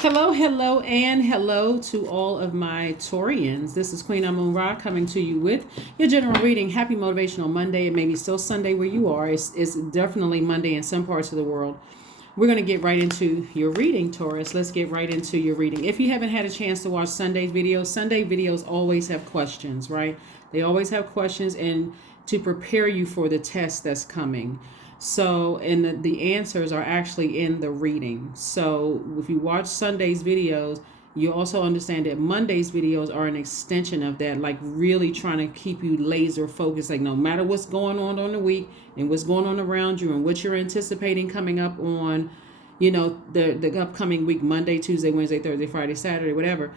Hello, hello, and hello to all of my Taurians. This is Queen Amun Ra coming to you with your general reading. Happy Motivational Monday. It may be still Sunday where you are. It's definitely Monday in some parts of the world. We're going to get right into your reading, Taurus. Let's get right into your reading. If you haven't had a chance to watch Sunday videos always have questions, right? They always have questions and to prepare you for the test that's coming. So, and the answers are actually in the reading. So if you watch Sunday's videos, you also understand that Monday's videos are an extension of that, like really trying to keep you laser focused. Like no matter what's going on the week and what's going on around you and what you're anticipating coming up on, the upcoming week, Monday, Tuesday, Wednesday, Thursday, Friday, Saturday, whatever.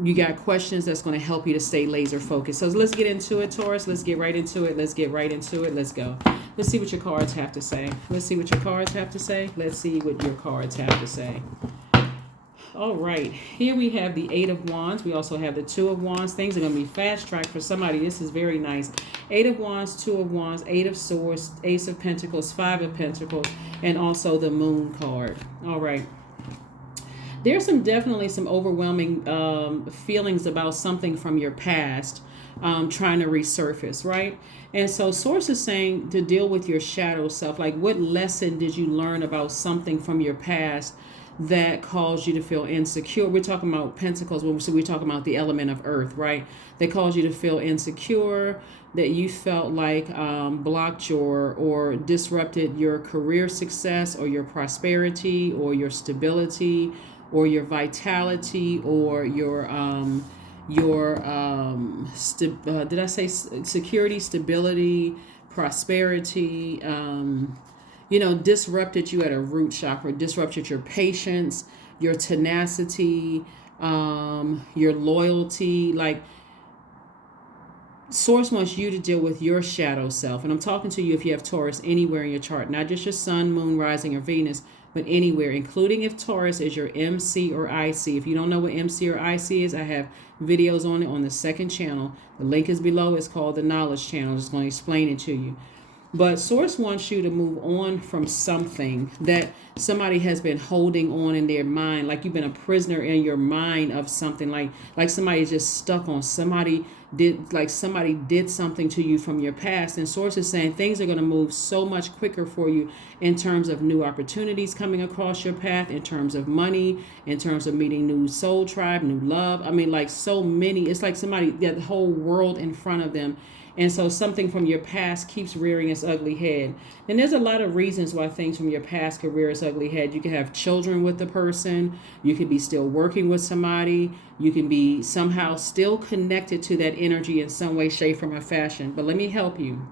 You got questions that's going to help you to stay laser focused. So let's get into it, Taurus. Let's get right into it. Let's get right into it. Let's go. Let's see what your cards have to say. Let's see what your cards have to say. Let's see what your cards have to say. All right. Here we have the Eight of Wands. We also have the Two of Wands. Things are going to be fast-tracked for somebody. This is very nice. Eight of Wands, Two of Wands, Eight of Swords, Ace of Pentacles, Five of Pentacles, and also the Moon card. All right. There's definitely some overwhelming feelings about something from your past trying to resurface, right? And so Source is saying to deal with your shadow self. Like what lesson did you learn about something from your past that caused you to feel insecure? We're talking about Pentacles, so we're talking about the element of earth, right? That caused you to feel insecure, that you felt like blocked or disrupted your career success or your prosperity or your stability or your vitality or your did I say security, stability, prosperity, disrupted you at a root chakra, disrupted your patience, your tenacity, your loyalty. Like Source wants you to deal with your shadow self. And I'm talking to you if you have Taurus anywhere in your chart, not just your sun, moon, rising, or Venus, but anywhere, including if Taurus is your MC or IC. If you don't know what MC or IC is, I have videos on it on the second channel. The link is below. It's called the Knowledge Channel. I'm just going to explain it to you. But Source wants you to move on from something that somebody has been holding on in their mind, like you've been a prisoner in your mind of something, like somebody is just stuck on somebody did something to you from your past. And Source is saying things are going to move so much quicker for you in terms of new opportunities coming across your path, in terms of money, in terms of meeting new soul tribe, new love. I mean, like so many, it's like somebody got the whole world in front of them. And so something from your past keeps rearing its ugly head. And there's a lot of reasons why things from your past could rear its ugly head. You could have children with the person. You could be still working with somebody. You can be somehow still connected to that energy in some way, shape, form, or fashion. But let me help you.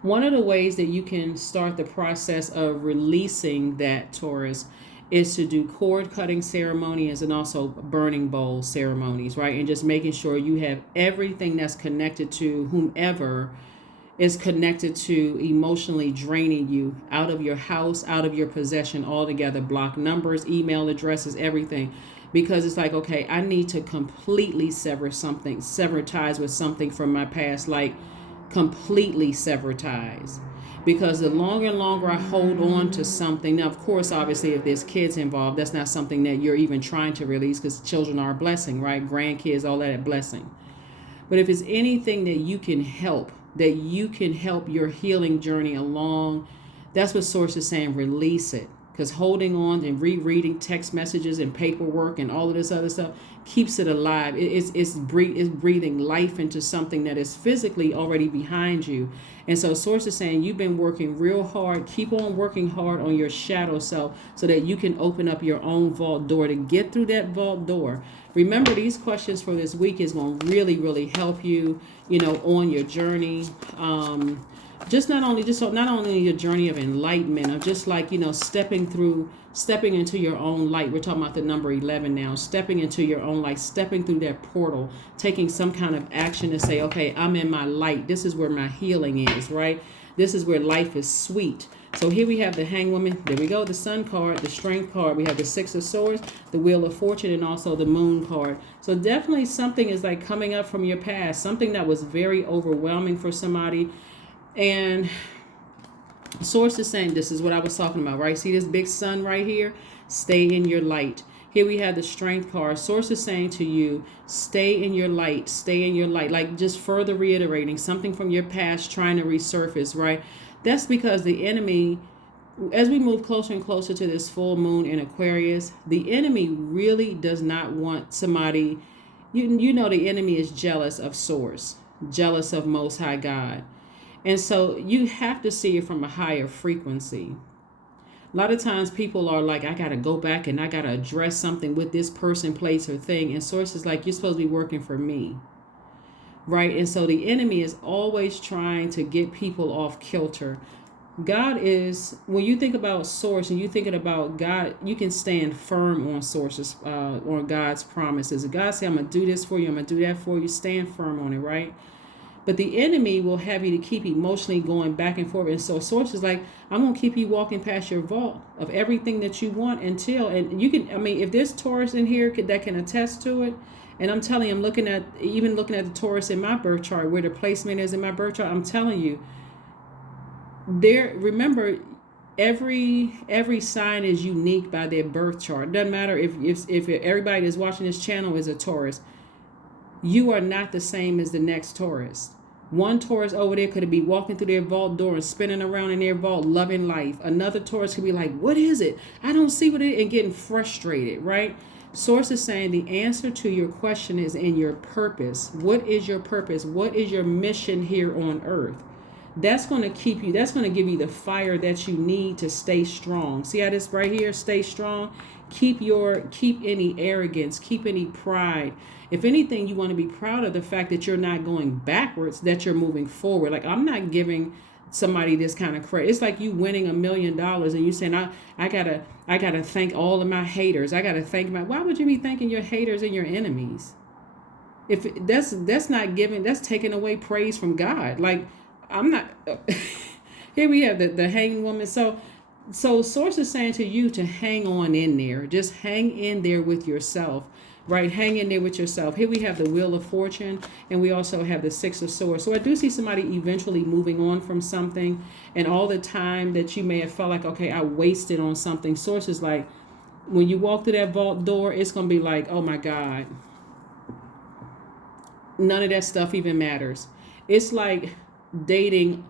One of the ways that you can start the process of releasing that, Taurus, is to do cord cutting ceremonies and also burning bowl ceremonies, right? And just making sure you have everything that's connected to whomever is connected to emotionally draining you out of your house, out of your possession altogether. Block numbers, email addresses, everything. Because it's like, okay, I need to completely sever ties with something from my past, like completely sever ties. Because the longer and longer I hold on to something, now, of course, obviously, if there's kids involved, that's not something that you're even trying to release because children are a blessing, right? Grandkids, all that a blessing. But if it's anything that you can help your healing journey along, that's what Source is saying, release it. Because holding on and rereading text messages and paperwork and all of this other stuff keeps it alive. It's breathing life into something that is physically already behind you. And so Source is saying you've been working real hard. Keep on working hard on your shadow self so that you can open up your own vault door. To get through that vault door, remember these questions for this week is going to really, really help you, on your journey. Not only your journey of enlightenment, of just like, stepping into your own light. We're talking about the number 11 now, stepping into your own light, stepping through that portal, taking some kind of action to say, okay, I'm in my light. This is where my healing is, right? This is where life is sweet. So here we have the Hanged Woman. There we go. The Sun card, the Strength card. We have the Six of Swords, the Wheel of Fortune, and also the Moon card. So definitely something is like coming up from your past, something that was very overwhelming for somebody. And Source is saying this is what I was talking about, right? See this big sun right here? Stay in your light. Here we have the strength card. Source is saying to you, stay in your light, stay in your light. Like just further reiterating something from your past trying to resurface, right? That's because the enemy, as we move closer and closer to this full moon in Aquarius, the enemy really does not want somebody, you know, the enemy is jealous of source, jealous of Most High God. And so you have to see it from a higher frequency. A lot of times people are like, I got to go back and I got to address something with this person, place, or thing. And source is like, you're supposed to be working for me. Right? And so the enemy is always trying to get people off kilter. God is, when you think about source and you thinking about God, you can stand firm on sources, on God's promises. If God say, I'm going to do this for you, I'm going to do that for you, stand firm on it, right? But the enemy will have you to keep emotionally going back and forth. And so source is like, I'm going to keep you walking past your vault of everything that you want until, and you can, I mean, if there's Taurus in here that can attest to it, and I'm telling you, I'm looking at the Taurus in my birth chart, where the placement is in my birth chart, I'm telling you, remember, every sign is unique by their birth chart. Doesn't matter if everybody that's watching this channel is a Taurus. You are not the same as the next Taurus. One Taurus over there could be walking through their vault door and spinning around in their vault, loving life. Another Taurus could be like, what is it? I don't see what it is, and getting frustrated, right? Source is saying the answer to your question is in your purpose. What is your purpose? What is your mission here on earth? That's going to keep you, that's going to give you the fire that you need to stay strong. See how this right here, stay strong? Keep any arrogance, keep any pride. If anything, you want to be proud of the fact that you're not going backwards, that you're moving forward. Like, I'm not giving somebody this kind of credit. It's like you winning $1 million and you saying, I gotta thank all of my haters. I gotta thank why would you be thanking your haters and your enemies? If that's not giving, that's taking away praise from God. Like, I'm not, here we have the hanging woman. So source is saying to you to hang on in there. Just hang in there with yourself, right? Hang in there with yourself. Here we have the Wheel of Fortune, and we also have the Six of Swords. So I do see somebody eventually moving on from something, and all the time that you may have felt like, okay, I wasted on something. Source is like, when you walk through that vault door, it's going to be like, oh my God, none of that stuff even matters. It's like dating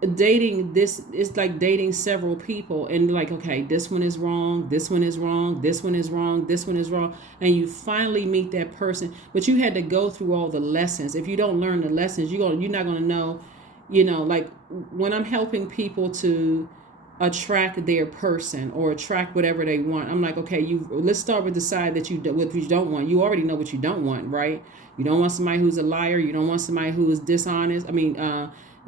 this is like dating several people, and like, okay, this one is wrong, this one is wrong, this one is wrong, this one is wrong, and you finally meet that person, but you had to go through all the lessons. If you don't learn the lessons, you're not going to know, like when I'm helping people to attract their person or attract whatever they want, I'm like, okay, let's start with the side that what you don't want. You already know what you don't want, right? You don't want somebody who's a liar. You don't want somebody who is dishonest.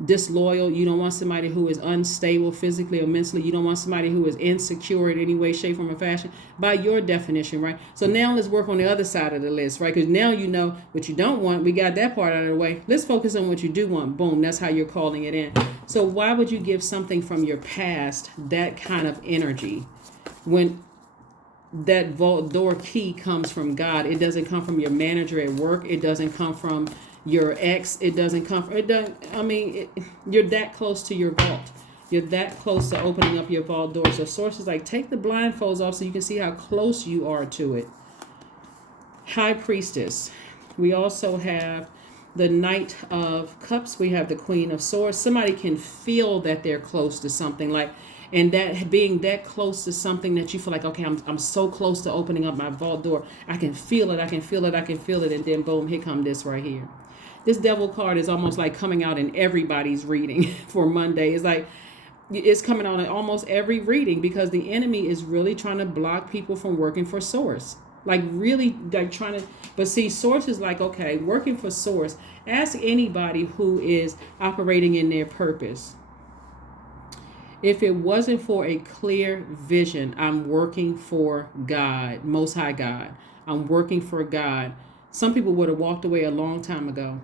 Disloyal. You don't want somebody who is unstable physically or mentally. You don't want somebody who is insecure in any way, shape, form, or fashion, by your definition, right? So now let's work on the other side of the list, right? Because now you know what you don't want. We got that part out of the way. Let's focus on what you do want. Boom. That's how you're calling it in. So why would you give something from your past that kind of energy when that vault door key comes from God? It doesn't come from your manager at work. It doesn't come from your ex. It doesn't come from, you're that close to your vault. You're that close to opening up your vault door. So source is like, take the blindfolds off so you can see how close you are to it. High Priestess. We also have the Knight of Cups. We have the Queen of Swords. Somebody can feel that they're close to something, like, and that being that close to something that you feel like, okay, I'm so close to opening up my vault door. I can feel it. I can feel it. I can feel it. And then boom, here come this right here. This Devil card is almost like coming out in everybody's reading for Monday. It's like, it's coming out in almost every reading because the enemy is really trying to block people from working for source. Like really like trying to, but see, source is like, okay, working for source. Ask anybody who is operating in their purpose. If it wasn't for a clear vision, I'm working for God, Most High God. I'm working for God. Some people would have walked away a long time ago.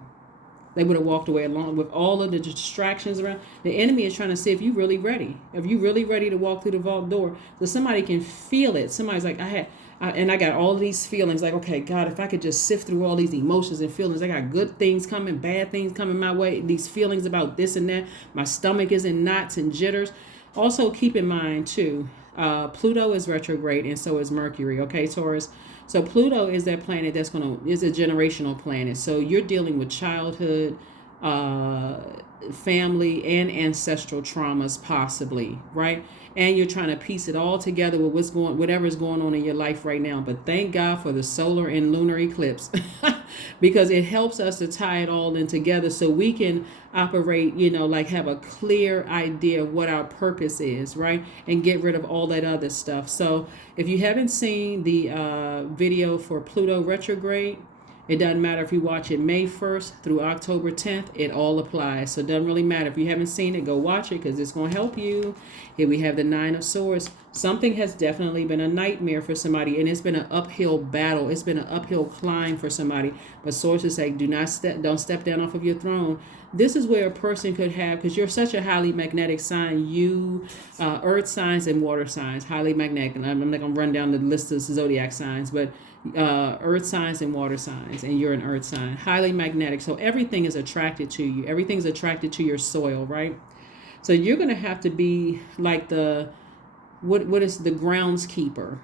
They would have walked away along with all of the distractions around. The enemy is trying to see if you're really ready. If you're really ready to walk through the vault door. So somebody can feel it. Somebody's like, I got all of these feelings. Like, okay, God, if I could just sift through all these emotions and feelings. I got good things coming, bad things coming my way. These feelings about this and that. My stomach is in knots and jitters. Also keep in mind, too, Pluto is retrograde, and so is Mercury. Okay, Taurus. So Pluto is that planet is a generational planet. So you're dealing with childhood, uh, family, and ancestral traumas, possibly, right? And you're trying to piece it all together with whatever's going on in your life right now. But thank God for the solar and lunar eclipse, because it helps us to tie it all in together so we can operate, like have a clear idea of what our purpose is, right? And get rid of all that other stuff. So if you haven't seen the video for Pluto retrograde, it doesn't matter if you watch it May 1st through October 10th, it all applies. So it doesn't really matter. If you haven't seen it, go watch it because it's going to help you. Here we have the Nine of Swords. Something has definitely been a nightmare for somebody, and it's been an uphill battle. It's been an uphill climb for somebody. But sources say, don't step down off of your throne. This is where a person could have, because you're such a highly magnetic sign, earth signs and water signs, highly magnetic. And I'm not going to run down the list of zodiac signs, but earth signs and water signs, and you're an earth sign, highly magnetic. So everything is attracted to you. Everything's attracted to your soil, right? So you're going to have to be like what is the groundskeeper?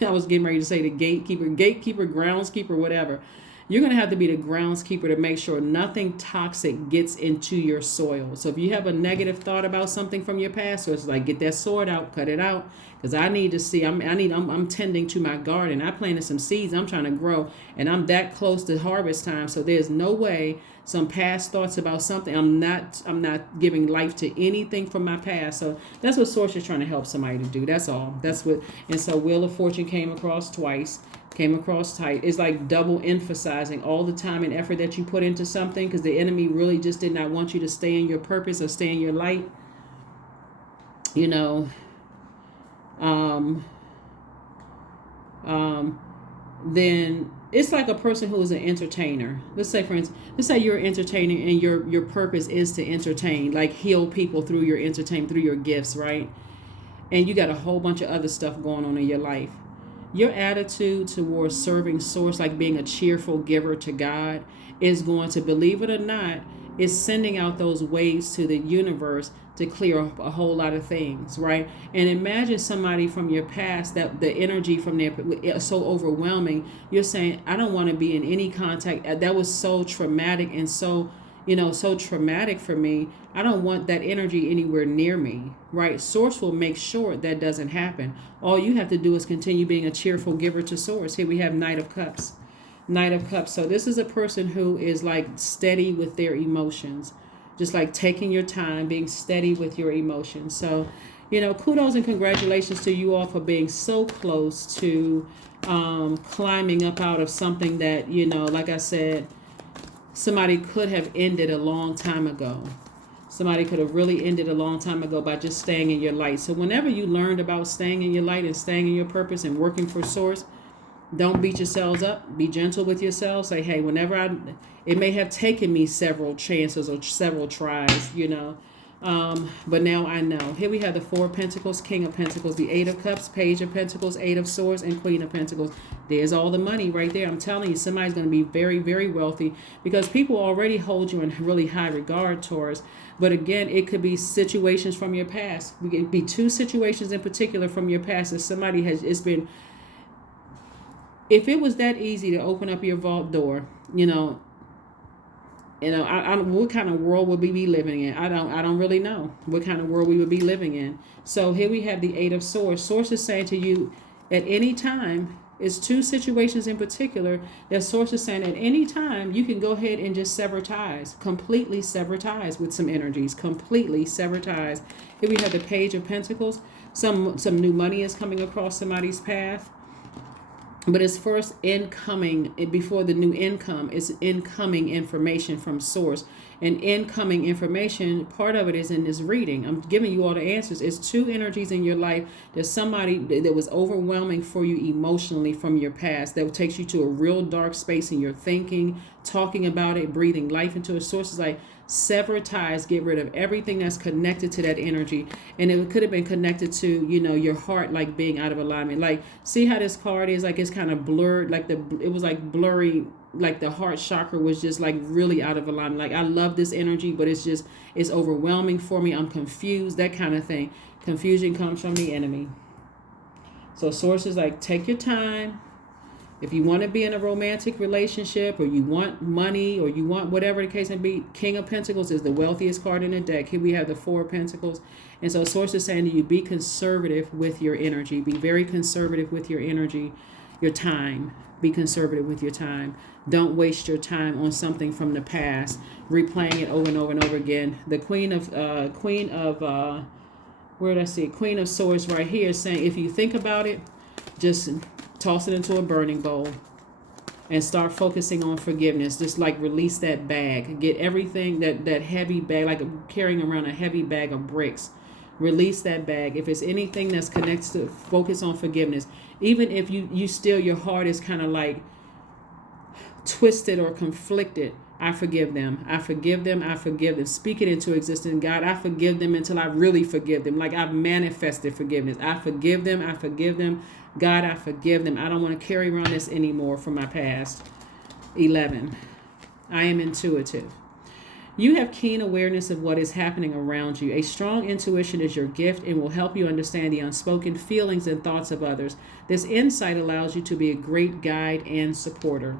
I was getting ready to say the gatekeeper, groundskeeper, whatever. You're going to have to be the groundskeeper to make sure nothing toxic gets into your soil. So if you have a negative thought about something from your past, so it's like, get that sword out, cut it out, because I need to see. I'm tending to my garden. I planted some seeds. I'm trying to grow, and I'm that close to harvest time. So there's no way some past thoughts about something. I'm not giving life to anything from my past. So that's what Source is trying to help somebody to do. That's all. And so Wheel of Fortune came across twice. Came across tight. It's like double emphasizing all the time and effort that you put into something, because the enemy really just did not want you to stay in your purpose or stay in your light. Then it's like a person who is an entertainer. Let's say, for instance, you're an entertainer and your purpose is to entertain, like heal people through your entertainment, through your gifts, right? And you got a whole bunch of other stuff going on in your life. Your attitude towards serving Source, like being a cheerful giver to God, is going to, believe it or not, is sending out those waves to the universe to clear up a whole lot of things, right? And imagine somebody from your past that the energy from there is so overwhelming. You're saying, I don't want to be in any contact. That was so traumatic and so traumatic for me. I don't want that energy anywhere near me, right? Source will make sure that doesn't happen. All you have to do is continue being a cheerful giver to Source. Here we have Knight of Cups. Knight of Cups. So this is a person who is like steady with their emotions, just like taking your time, being steady with your emotions. So, kudos and congratulations to you all for being so close to climbing up out of something that, like I said, somebody could have ended a long time ago. Somebody could have really ended a long time ago by just staying in your light. So whenever you learned about staying in your light and staying in your purpose and working for Source, don't beat yourselves up. Be gentle with yourself. Say, hey, it may have taken me several chances or several tries, but now I know. Here we have the Four of Pentacles, King of Pentacles, the Eight of Cups, Page of Pentacles, Eight of Swords, and Queen of Pentacles. There's all the money right there. I'm telling you, somebody's going to be very, very wealthy, because people already hold you in really high regard, Taurus. But again, it could be situations from your past. It could be two situations in particular from your past that somebody if it was that easy to open up your vault door, what kind of world would we be living in? I don't really know what kind of world we would be living in. So here we have the Eight of Swords. Source is saying to you, at any time, it's two situations in particular that Source is saying at any time you can go ahead and just sever ties, completely sever ties with some energies, completely sever ties. Here we have the Page of Pentacles. Some new money is coming across somebody's path. But it's first incoming, before the new income, it's incoming information from Source. And incoming information, part of it is in this reading. I'm giving you all the answers. It's two energies in your life. There's somebody that was overwhelming for you emotionally from your past, that takes you to a real dark space in your thinking, talking about it, breathing life into it. Source is like, sever ties, get rid of everything that's connected to that energy. And it could have been connected to, your heart, like being out of alignment. Like, see how this card is like, it's kind of blurred, like it was like blurry, like the heart chakra was just like really out of alignment. Like, I love this energy, but it's overwhelming for me. I'm confused, that kind of thing. Confusion comes from the enemy. So source is like, take your time. If you want to be in a romantic relationship, or you want money, or you want whatever the case may be, King of Pentacles is the wealthiest card in the deck. Here we have the Four of Pentacles. And so source is saying to you, be conservative with your energy. Be very conservative with your energy, your time. Be conservative with your time. Don't waste your time on something from the past, replaying it over and over and over again. The Queen of Queen of Swords right here is saying, if you think about it, just toss it into a burning bowl and start focusing on forgiveness. Just like release that bag. Get everything, that heavy bag, like carrying around a heavy bag of bricks. Release that bag. If it's anything that's connected to, focus on forgiveness. Even if you still, your heart is kind of like twisted or conflicted, I forgive them. I forgive them. I forgive them. Speak it into existence. God, I forgive them until I really forgive them. Like I've manifested forgiveness. I forgive them. I forgive them. God, I forgive them. I don't want to carry around this anymore from my past. 11. I am intuitive. You have keen awareness of what is happening around you. A strong intuition is your gift and will help you understand the unspoken feelings and thoughts of others. This insight allows you to be a great guide and supporter.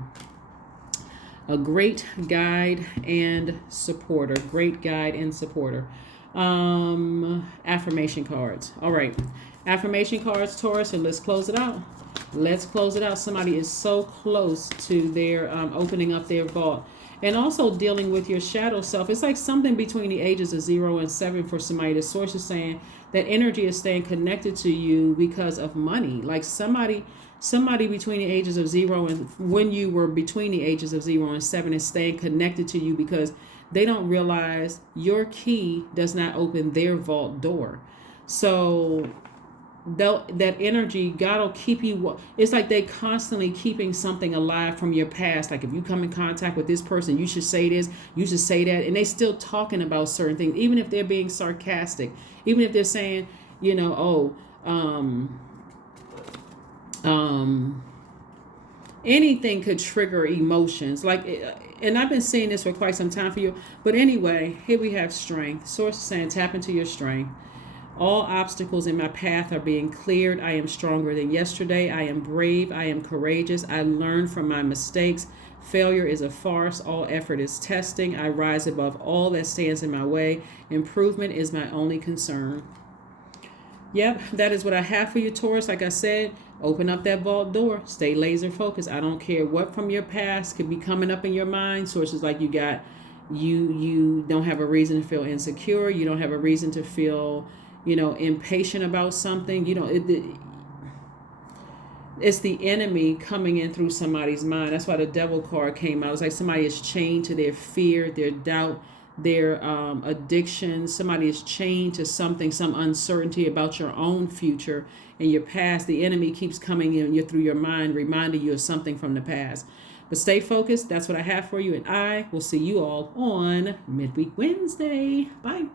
A great guide and supporter. Great guide and supporter. Affirmation cards. All right. Affirmation cards, Taurus, and let's close it out. Let's close it out. Somebody is so close to their opening up their vault. And also dealing with your shadow self. It's like something between the ages of 0 and 7 for somebody. The source is saying that energy is staying connected to you because of money. Like somebody between the ages of 0 and when you were between the ages of 0 and 7 is staying connected to you because they don't realize your key does not open their vault door. So that energy, God will keep you. It's like they constantly keeping something alive from your past. Like if you come in contact with this person, you should say this, you should say that. And they still talking about certain things, even if they're being sarcastic, even if they're saying, anything could trigger emotions. And I've been seeing this for quite some time for you. But anyway, here we have strength. Source is saying, tap into your strength. All obstacles in my path are being cleared. I am stronger than yesterday. I am brave. I am courageous. I learn from my mistakes. Failure is a farce. All effort is testing. I rise above all that stands in my way. Improvement is my only concern. Yep, that is what I have for you, Taurus. Like I said, open up that vault door. Stay laser focused. I don't care what from your past could be coming up in your mind. Sources like you don't have a reason to feel insecure. You don't have a reason to feel impatient about something. It's the enemy coming in through somebody's mind. That's why the devil card came out. It's like somebody is chained to their fear, their doubt, their addiction. Somebody is chained to something, some uncertainty about your own future and your past. The enemy keeps coming in through your mind, reminding you of something from the past. But stay focused. That's what I have for you. And I will see you all on Midweek Wednesday. Bye.